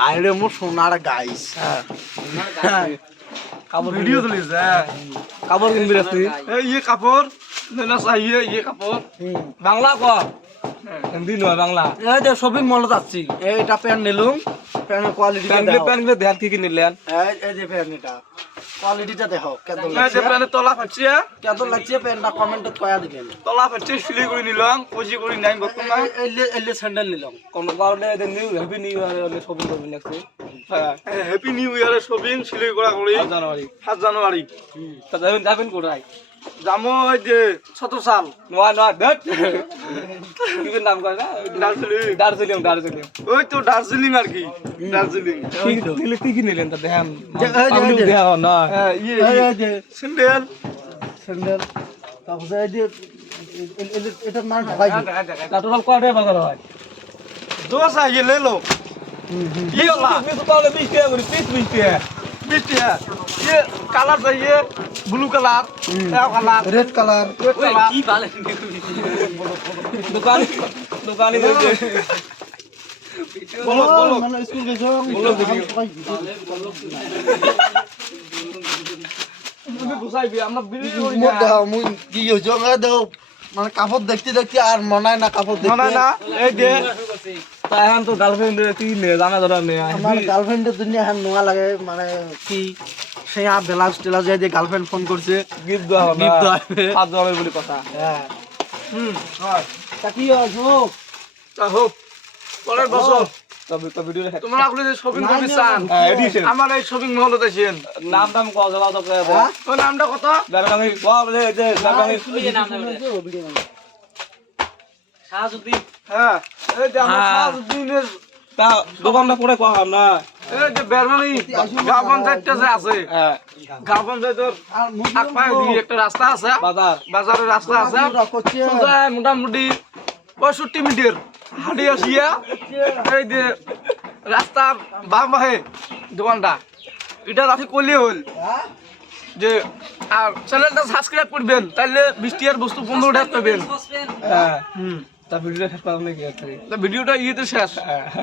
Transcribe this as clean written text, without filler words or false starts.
আরে মোর সোনার গাইস কাপড় ভিডিও তুলিছে কাপড় কিনবি রাস্তি এই ইয়ে কাপড় না চাইয়ে ইয়ে কাপড় বাংলা ক হিন্দি নয় বাংলা এই যে শপিং মলে যাচ্ছি এইটা প্যান্ট নিলুম প্যান্টের কোয়ালিটি প্যান্টগুলো দেখার কি নিলেন এই যে প্যান্ট এটা কোয়ালিটিটা দেখো কেমন এই লাগছে যে প্যান্টের তলা ফাটছে কেমন লাগছে প্যান্টটা কমেন্টে কয়া দিবেন তলা ফাটছে সিলাই করে নিলাম পয়সা করে নাই বর্তমান এলে স্যান্ডেল নিলাম কোন কারণে new happy new year shopping করবেন লাগছে হ্যাপি নিউ ইয়ারের শপিং সিলাই করা করি 7 জানুয়ারি তা যাবেন কোথায় যাবো ওই যে ছোট সাল নয় দেখ কি নাম করে না দার্জিলিং ওই তো দার্জিলিং আর কি দার্জিলিং কি কি নিলেন তা দেখেন না স্যান্ডেল তারপরে এই যে এটার মান ঢাকাই টোটাল কয়টা বাজার হয় দোষ আইয়ে ले लो ये वाला मैं तो पहले 20 টাকা করে পিস 20 টাকা 20 টাকা ये कलर चाहिए ब्लू कलर क्या कलर रेड कलर की बाल दुकानी दे बोलो মানে স্কুল গেছো बोलो তুমি বুঝাইবি আমরা ভিডিও করি না দাও মুই কি হইছো দাও মানে কাপড় দেখতে দেখতে আর মনায় না কাপড় দেখতে মনায় না এই যে এখন তো গার্লফ্রেন্ড কি নে জানা ধরা নে আমার গার্লফ্রেন্ডের জন্য এখন নোয়া লাগে মানে কি সেই ব্লাউজ টেলাউজ যে গার্লফ্রেন্ড ফোন করছে গিফট দেওয়া হবে গিফট দেওয়া হবে হাত দেওয়া হবে বলে কথা হ্যাঁ হয় তা কি হোক তা হোক পরের বছর তবে তো ভিডিও তোমরা আপনি যে শপিং করতে চান এডিশন আমার এই শপিং মল দেন নাম দাম কত দাও তো তো নামটা কত দারগামি বলে যে দারগামি নাম ভিডিও শাহজুদ্দিন হ্যাঁ এই যে আমরা শাহজুদ্দিনের তা দোকানটা পড়ে কম না এই যে বেরমানি গাঁও পঞ্চায়েতটা যে আছে হ্যাঁ গাঁও পঞ্চায়েতের আকপায় দিয়ে একটা রাস্তা আছে বাজারের রাস্তা আছে মোটামুটি 65 মিটার হাঁটি আসিয়া এই যে রাস্তার বাম পাশে দোকানটা এটা রাখি করলে হল যে আর চ্যানেলটা সাবস্ক্রাইব করবেন তাহলে 20 টাকার বস্তু 15 টাকা পাবেন হ্যাঁ তা ভিডিওটা শেষ করার নাকি ভিডিওটা ইয়েতে শেষ